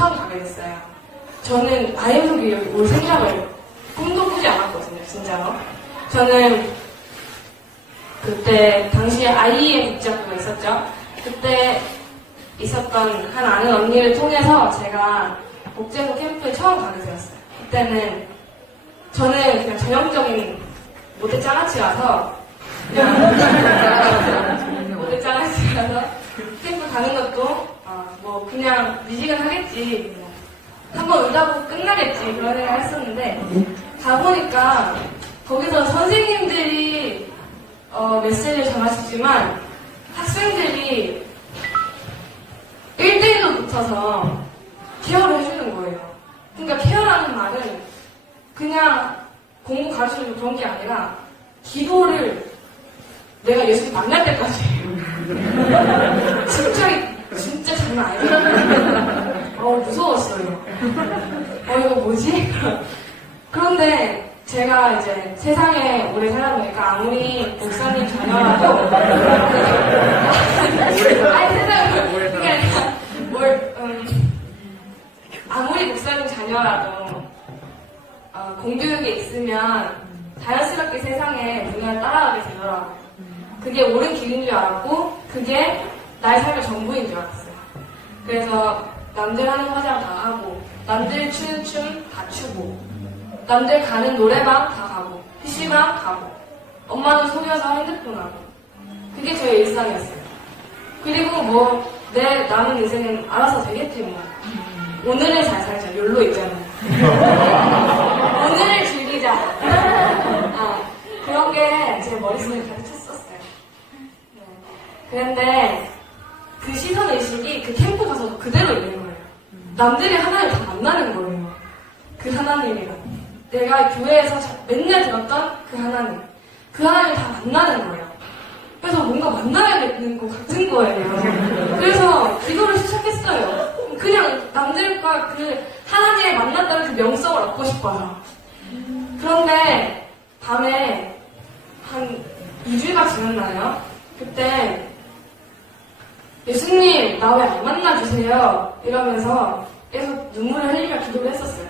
처음 가게 됐어요. 저는 아이엠 성교회 올 생각을 꿈도 꾸지 않았거든요, 진짜로. 저는 그때 당시에 아이엠 국제학교가 있었죠. 그때 있었던 한 아는 언니를 통해서 제가 복제소 캠프에 처음 가게 되었어요. 그때는 저는 그냥 전형적인 모델 장아찌라서 그냥 모델 장아찌라서 캠프 가는 것도 아, 뭐 그냥 미직은 하겠지 뭐 한번 의다보고 끝나겠지 그런 생각을 했었는데 가보니까 거기서 선생님들이 어, 메시지를 전하시지만 학생들이 1대1로 붙어서 케어를 해주는 거예요. 그러니까 케어라는 말은 그냥 공부 가르치는 그런 게 아니라 기도를 내가 예수님 만날 때까지. 집착이 진짜 장난 아니에요. 어, 무서웠어요. 어, 이거 뭐지? 그런데 제가 이제 세상에 오래 살아보니까 아무리 목사님 자녀라도 아니 세상에 그게 아니라 뭘 음, 아무리 목사님 자녀라도 어, 공교육에 있으면 자연스럽게 세상의 문화를 따라가게 되더라고요. 그게 옳은 길인 줄 알았고 그게 나의 삶의 전부인 줄 알았어요. 그래서 남들 하는 화장 다 하고 남들 추는 춤 다 추고 남들 가는 노래방 다 가고 PC방 가고 엄마는 속여서 핸드폰 하고 그게 저의 일상이었어요. 그리고 뭐 내 남은 인생은 알아서 되겠지 뭐 오늘을 잘 살자 욜로 있잖아요. 오늘을 즐기자. 아, 그런 게 제 머릿속에 가득 찼었어요. 네. 그런데 그 시선 의식이 그 캠프 가서 그대로 있는 거예요. 남들이 하나님 다 만나는 거예요. 그 하나님이랑. 내가 교회에서 자- 맨날 들었던 그 하나님. 그 하나님 다 만나는 거예요. 그래서 뭔가 만나야겠는 것 같은 거예요. 그래서 기도를 시작했어요. 그냥 남들과 그 하나님을 만났다는 그 명성을 얻고 싶어서. 그런데 밤에 한 2주가 지났나요? 그때 예수님 나 왜 안 만나주세요 이러면서 계속 눈물을 흘리며 기도를 했었어요.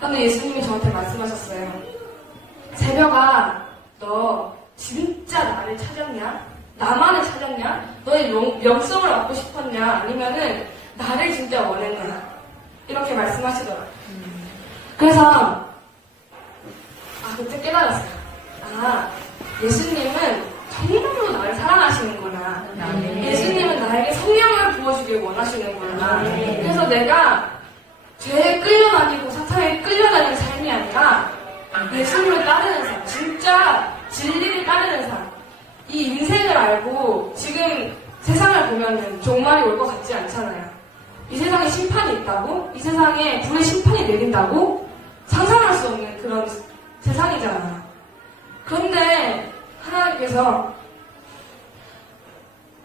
근데 예수님이 저한테 말씀하셨어요. 새벽아 너 진짜 나를 찾았냐? 나만을 찾았냐? 너의 명, 명성을 얻고 싶었냐? 아니면은 나를 진짜 원했냐? 이렇게 말씀하시더라고요. 그래서 아 그때 깨달았어요. 아 예수님은 정말로 나를 사랑하시는구나. 예수님은 나에게 성령을 부어주길 원하시는구나. 그래서 내가 죄에 끌려다니고 사탄에 끌려다니는 삶이 아니라 예수님을 따르는 삶, 진짜 진리를 따르는 삶. 이 인생을 알고 지금 세상을 보면은 종말이 올 것 같지 않잖아요. 이 세상에 심판이 있다고? 이 세상에 불의 심판이 내린다고? 상상할 수 없는 그런 세상이잖아요. 그런데 하나님께서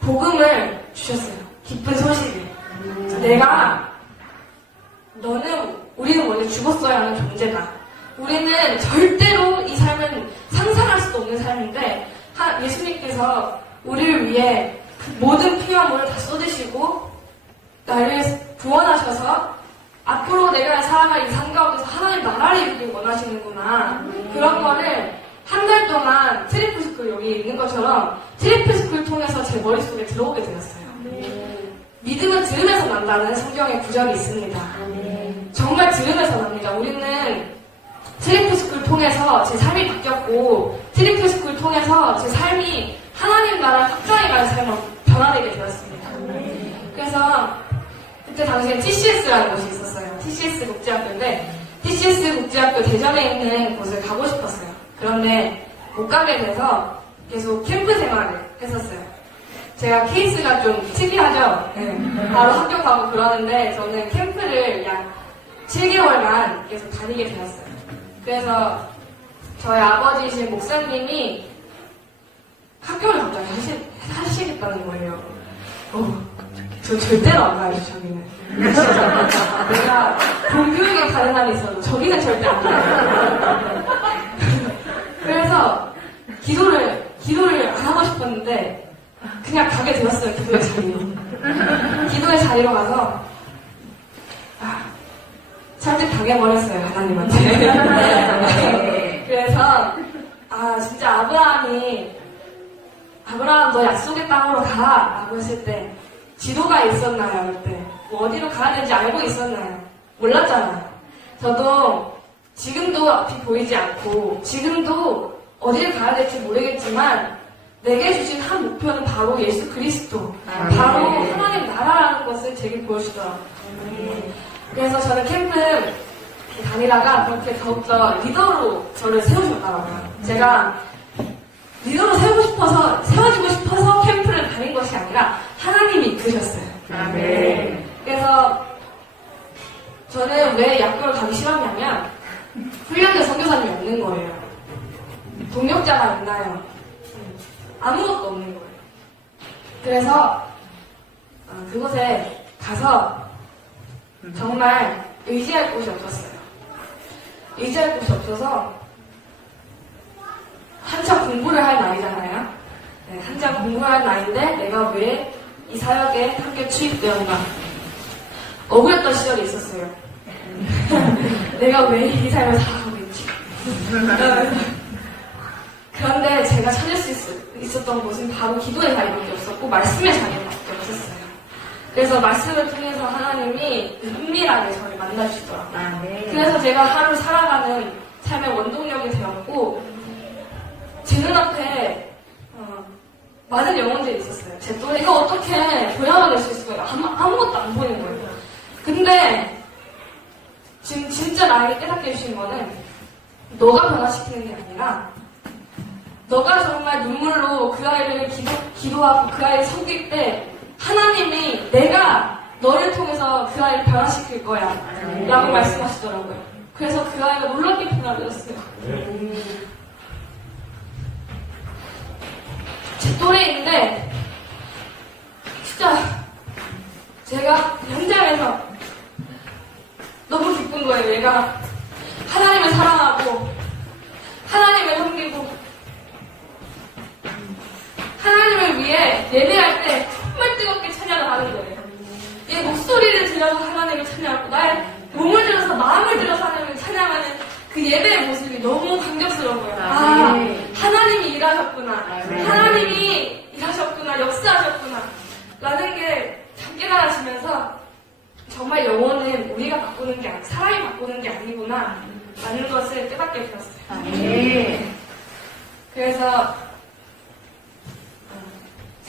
복음을 주셨어요. 기쁜 소식을. 내가 너는 우리는 원래 죽었어야 하는 존재다. 우리는 절대로 이 삶은 상상할 수도 없는 삶인데 하- 예수님께서 우리를 위해 그 모든 피와 물을 다 쏟으시고 나를 구원하셔서 앞으로 내가 살아갈 이 삶 가운데서 하나님 나라를 이루길 원하시는구나. 그런 거를 한 달 동안 트리플 스쿨 여기 있는 것처럼 트리플 스쿨 통해서 제 머릿속에 들어오게 되었어요. 믿음은 들으면서 난다는 성경의 구절이 있습니다. 정말 들으면서 납니다. 우리는 트리플 스쿨 통해서 제 삶이 바뀌었고 트리플 스쿨 통해서 제 삶이 하나님 나라 확장해 가는 삶으로 변화되게 되었습니다. 그래서 그때 당시에 TCS라는 곳이 있었어요. TCS 국제학교인데 TCS 국제학교 대전에 있는 곳을 가고 싶었어요. 그런데 못 가게 돼서 계속 캠프 생활을 했었어요. 제가 케이스가 좀 특이하죠. 네. 바로 가고 그러는데 저는 캠프를 약 7개월만 계속 다니게 되었어요. 그래서 저희 아버지이신 목사님이 학교를 갑자기 하시, 하시겠다는 거예요. 어, 저 절대로 안 가요, 저기는. 내가 공교육에 가는 날이 있어도 저기는 절대 안 가요. 그래서 기도를, 기도를 안 하고 싶었는데 그냥 가게 되었어요, 기도의 자리로. 기도의 자리로 가서 아, 설득 당해버렸어요, 하나님한테. 그래서 아, 진짜 아브라함이 아브라함 너 약속의 땅으로 가 라고 했을 때 지도가 있었나요 그때 뭐 어디로 가야 되는지 알고 있었나요 몰랐잖아요 저도 지금도 앞이 보이지 않고 지금도 어디를 가야 될지 모르겠지만 내게 주신 한 목표는 바로 예수 그리스도. 바로 하나님 나라라는 것을 제게 보여주더라고요. 그래서 저는 캠프 다니다가 그렇게 더욱더 리더로 저를 세우셨더라고요. 제가 리더로 세우고 싶어서, 세워지고 싶어서 캠프를 다닌 것이 아니라 하나님이 이끄셨어요. 아멘. 그래서 어, 그곳에 가서 정말 의지할 곳이 없었어요. 의지할 곳이 없어서 한참 공부를 할 나이잖아요. 네, 한참 공부를 할 나이인데 내가 왜 이 사역에 함께 투입되었나. 억울했던 시절이 있었어요. 내가 왜 이 삶을 살아가고 있지. 그런데 제가 찾을 수 있, 있었던 곳은 바로 기도의 자리밖에 없 었고 말씀의 자리밖에 없었어요. 그래서 말씀을 통해서 하나님이 은밀하게 저를 만나주시더라고요. 아멘. 그래서 제가 하루 살아가는 삶의 원동력이 되었고 제 눈앞에 어, 많은 영혼들이 있었어요. 제 또래가 어떻게 보양을 낼수 있을까요? 아무, 아무것도 안 보이는 거예요. 근데 지금 진짜 나에게 깨닫게 해주신 거는 너가 변화시키는 게 아니라 너가 정말 눈물로 그 아이를 기도, 기도하고 그 아이를 섬길 때 하나님이 내가 너를 통해서 그 아이를 변화시킬 거야 라고 말씀하시더라고요. 그래서 그 아이가 놀랍게 변화되었어요. 제 또래인데 진짜 제가 현장에서 너무 기쁜 거예요. 얘가 하나님을 사랑하고 하나님을 섬기고 하나님을 위해 예배할 때 정말 뜨겁게 찬양을 하는 거예요. 얘 목소리를 들여서 하나님을 찬양하고 나의 몸을 들여서 마음을 들여서 하나님을 찬양하는 그 예배의 모습이 너무 감격스러운 거예요. 아, 네. 하나님이 일하셨구나. 네. 하나님이 일하셨구나. 역사하셨구나. 라는 게참 깨달아지면서 정말 영혼은 우리가 바꾸는 게 아니, 사람이 바꾸는 게 아니구나. 라는 것을 깨닫게 되었어요. 아멘. 그래서 어,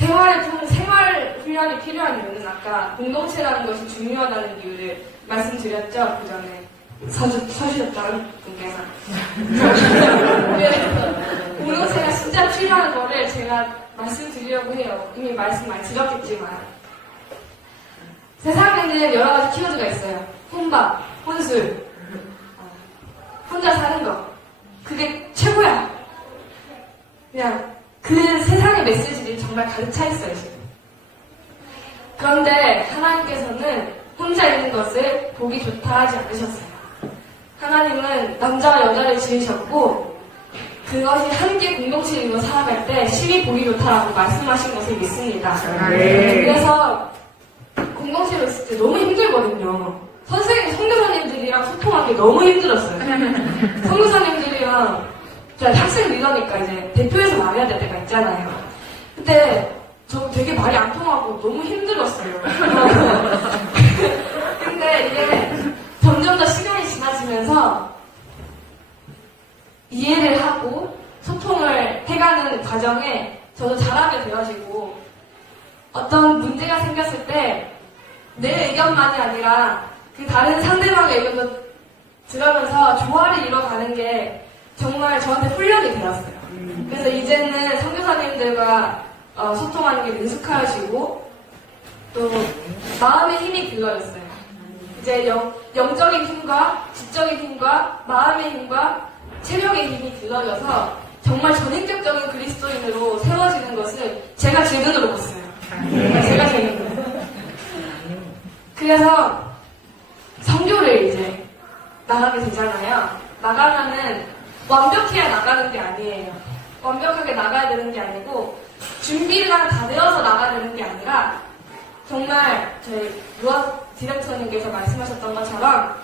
생활을 통 생활 훈련이 필요한 이유는 아까 공동체라는 것이 중요하다는 이유를 말씀드렸죠? 그 전에 서주 서주셨던 분께서. 그래서 공동체가 진짜 필요한 거를 제가 말씀드리려고 해요. 이미 말씀 많이 드렸겠지만. 세상에는 여러 가지 키워드가 있어요. 혼밥, 혼술, 어, 혼자 사는 거. 그게 최고야. 그냥 그 세상의 메시지들이 정말 가득 차 있어요, 지금. 그런데 하나님께서는 혼자 있는 것을 보기 좋다 하지 않으셨어요. 하나님은 남자와 여자를 지으셨고, 그것이 함께 공동체를 이루어 살아갈 때 심히 보기 좋다라고 말씀하신 것을 믿습니다. 네. 그래서 공동체로 있을 때 너무 힘들거든요. 선생님, 선교사님들이랑 소통하기 너무 힘들었어요. 선교사님들이랑 제가 학생 리더니까 이제 대표해서 말해야 될 때가 있잖아요. 그때 저 되게 말이 안 통하고 너무 힘들었어요. 근데 이게 점점 더 시간이 지나지면서 이해를 하고 소통을 해가는 과정에 저도 잘하게 되어지고 어떤 문제가 생겼을 때 내 의견만이 아니라 그 다른 상대방의 의견도 들으면서 조화를 이뤄가는 게 정말 저한테 훈련이 되었어요. 그래서 이제는 선교사님들과 어, 소통하는 게 능숙하시고 또 마음의 힘이 길러졌어요. 이제 영, 영적인 힘과 지적인 힘과 마음의 힘과 체력의 힘이 길러져서 정말 전인격적인 그리스도인으로 세워지는 것을 제가 제 눈으로 봤어요. 제가 제 눈으로. 그래서 성교를 이제 나가게 되잖아요. 나가면은 완벽해야 나가는 게 아니에요. 완벽하게 나가야 되는 게 아니고 준비가 다 되어서 나가야 되는 게 아니라 정말 저희 유학 디렉터님께서 말씀하셨던 것처럼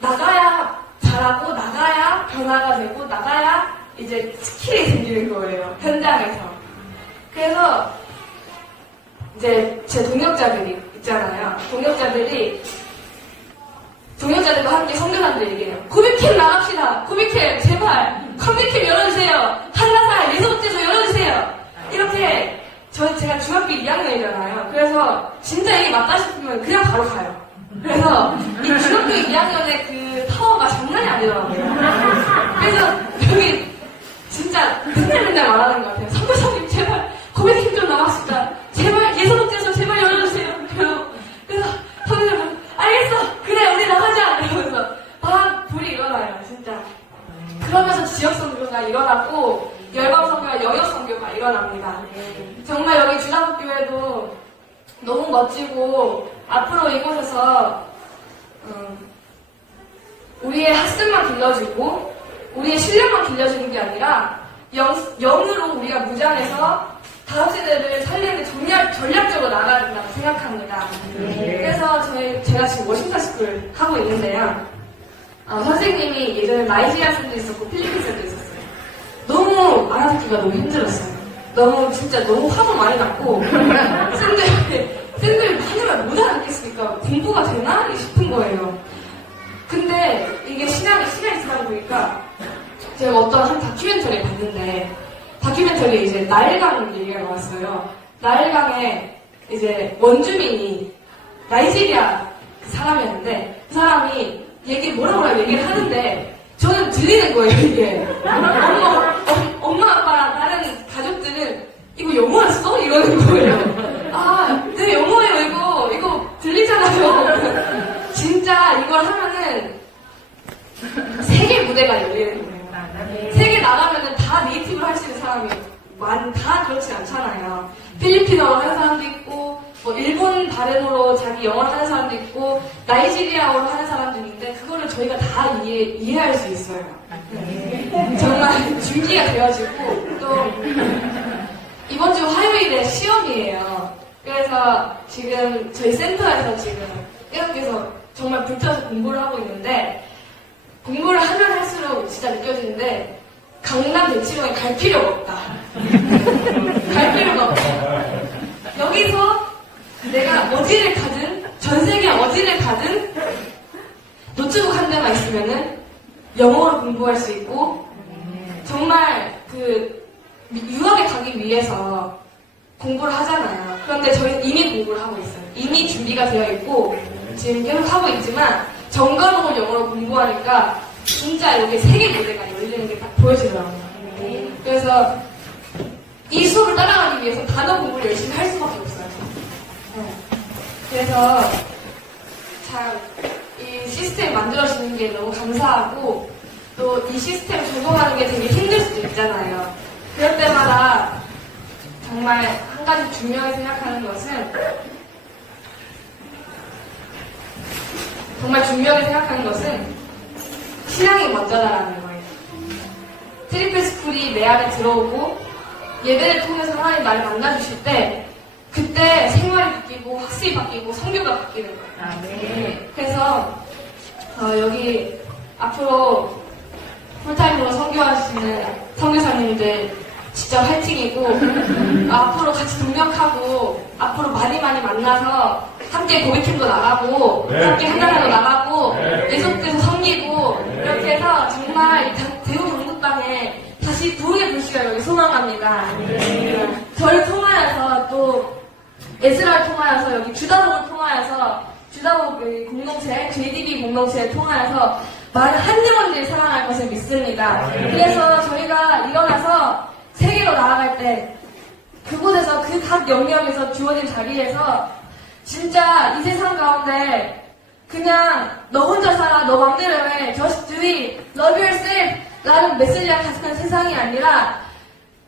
나가야 잘하고 나가야 변화가 되고 나가야 이제 스킬이 생기는 거예요. 현장에서. 그래서 이제 제 동역자들이 있잖아요. 동역자들이 동역자들과 함께 선교사들 얘기해요. 코비캠 나갑시다. 코비캠 제발 컴비캠 열어주세요. 한라살 리소트에서 열어주세요. 이렇게 저 제가 중학교 2학년이잖아요. 그래서 진짜 이게 맞다 싶으면 그냥 바로 가요. 그래서 이 중학교 2학년의 그 파워가 장난이 아니더라고요. 그래서 여기 진짜 맨날 맨날 말하는 것 같아요. 선교사님 제발 코비캠 좀 나갑시다. 제발 예선업체에서 제발 열어주세요. 그래서 그래서 선생님은 알겠어 그래 우리 나가자 이러면서 막 불이 진짜 그러면서 지역 선교가 일어나고 열방 선교와 영역 선교가 일어납니다 정말 여기 주당교회도 너무 멋지고 앞으로 이곳에서 음, 우리의 학습만 길러지고 우리의 실력만 길러지는 게 아니라 영, 영으로 우리가 무장해서 다음 세대를 살리는 전략, 전략적으로 나가야 된다고 생각합니다. 그래서 저희, 제가 지금 워싱턴 스쿨 하고 있는데요. 어, 선생님이 예전에 나이지리아 쌤도 있었고 필리핀 쌤도 있었어요. 너무 알아듣기가 너무 힘들었어요. 너무 진짜 너무 화도 많이 났고 쌤들 쌤들 많이 말못 알아듣겠으니까 공부가 되나 싶은 거예요. 근데 이게 시간이 시간이 지나다 보니까 제가 어떤 한 다큐멘터리 봤는데 다큐멘터리에 이제 나일강 얘기가 나왔어요. 나일강에 이제 원주민이 나이지리아 그 사람이었는데 그 사람이 얘기 뭐라 뭐라 얘기를 하는데 저는 들리는 거예요 이게. 엄마, 엄- 엄마 아빠랑 다른 가족들은 이거 영어를 써? 이러는 거예요. 아네 영어예요 이거. 이거 들리잖아요. 진짜 이걸 하면은 세계 무대가 열리는 거예요. 세계 나가면은 다 네이티브로 할 수 있는 사람이 많, 다 그렇진 않잖아요. 필리핀어로 하는 사람도 있고, 뭐 일본 발음으로 자기 영어를 하는 사람도 있고, 나이지리아어로 하는 사람도 있는데, 그거를 저희가 다 이해, 이해할 수 있어요. 네. 정말 준비가 되어지고, 또, 이번 주 화요일에 시험이에요. 그래서 지금 저희 센터에서 지금 계속해서 정말 불타서 공부를 하고 있는데, 공부를 하면 할수록 진짜 느껴지는데 강남 대치동에 갈 필요가 없다. 갈 필요가 없다. 여기서 내가 어디를 가든 전 세계 어디를 가든 노트북 한 대만 있으면은 영어로 공부할 수 있고 정말 그 유학에 가기 위해서 공부를 하잖아요. 그런데 저희는 이미 공부를 하고 있어요. 이미 준비가 되어 있고 지금 계속 하고 있지만 정과목을 영어로 공부하니까 진짜 여기 세계 무대가 열리는 게 딱 보여지더라고요. 그래서 이 수업을 따라가기 위해서 단어 공부를 열심히 할 수밖에 없어요. 네. 그래서 참 이 시스템 만들어지는 게 너무 감사하고 또 이 시스템 적용하는 게 되게 힘들 수도 있잖아요. 그럴 때마다 정말 한 가지 중요하게 생각하는 것은 정말 중요하게 생각하는 것은 신앙이 먼저다라는 거예요. 트리플 스쿨이 내 안에 들어오고 예배를 통해서 하나님 나를 만나주실 때 그때 생활이 바뀌고 학습이 바뀌고 성교가 바뀌는 거예요. 아, 네. 그래서 어, 여기 앞으로 풀타임으로 선교하시는 선교사님들 진짜 화이팅이고 어, 앞으로 같이 동력하고 앞으로 많이 많이 만나서 함께 고백팀도 나가고 네. 함께 한나라도 나가고 네. 예속돼서 섬기고 이렇게 해서 정말 대- 대우 강북 같이 부르게 불시가 여기 소망합니다. 저를 통하여서 또 에스라를 통하여서 여기 주다복을 통하여서 주다복 공동체, JDB 공동체를 통하여서 많은 한 영혼들이 사랑할 것을 믿습니다. 그래서 저희가 일어나서 세계로 나아갈 때 그곳에서 그 각 영역에서 주어진 자리에서 진짜 이 세상 가운데 그냥 너 혼자 살아, 너 맘대로 해, just do it, love yourself 라는 메시지가 가득한 세상이 아니라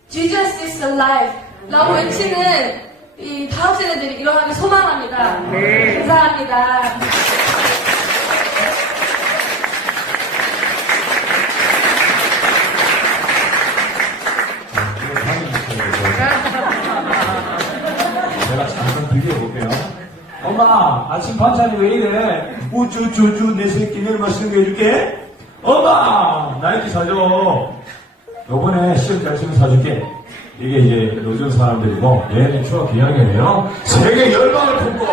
Jesus is alive 라고 외치는 이 다음 세대들이 일어나길 소망합니다. 네. 감사합니다. 제가 잠깐 빌려볼게요. 엄마, 아침 반찬이 왜 이래? 우쭈쭈쭈 내 새끼 내일 맛있는 거 해줄게. 엄마, 나이키 사줘. 요번에 시험 잘 치면 사줄게. 이게 이제 요즘 사람들이고, 얘는 초등학교 2학년이에요. 세계 열망을 품고,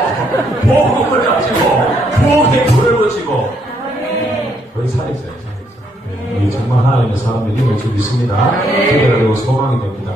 복음을 가지고, 부엌에 불을 붙이고. 거의 살아있어요, 살아있어요. 네, 정말 하나님의 힘을 좀 믿습니다. 기대가 되고 소망이 됩니다.